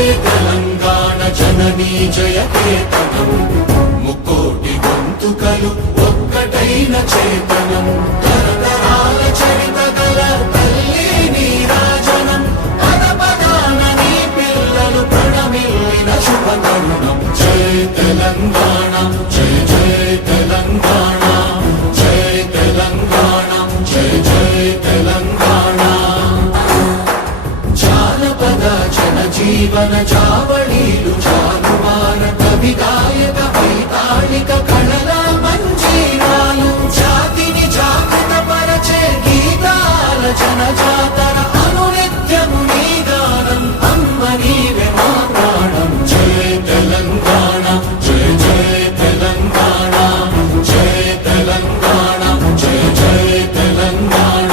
తెలంగాణ జననీ జయకేతనం ముక్కోటి గొంతుకలు ఒక్కటైన చేతనం తరతరాల చరిత గల తల్లి నీరాజనం పద పదాన నీ పిల్లలు ప్రణమిల్లిన శుభ తరుణం జయ తెలంగాణ జయ జయ తెలంగాణ జయ తెలంగాణ జయ జయ తెలంగాణ జానపద జనజీవన జావళీలు జానువార కవి గాయక వైతాళిక కళల మంజీరాలు జాతిని జాగృత పరచే గీతాల జనజాతర అనునిత్యము నీ గానం అమ్మ నీవే మా ప్రాణం జయ తెలంగాణ జయ జయ తెలంగాణ జయ తెలంగాణ జయ జయ తెలంగాణ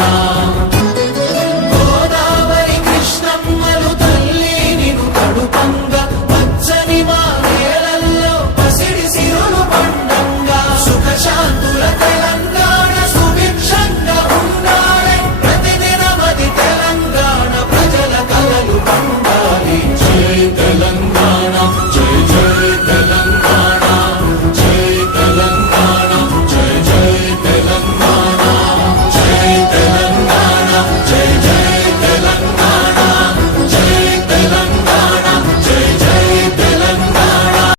గోదావరి కృష్ణమ్మలు తల్లి నిను కడుపంగా పచ్చని మా నేలల్లో పసిడి సిరులు పండంగా సుఖ శాంతుల తెలంగాణ సుభిక్షంగా ఉండాలి ప్రతిదినమది తెలంగాణ ప్రజల కలలు పండాలి జయ తెలంగాణ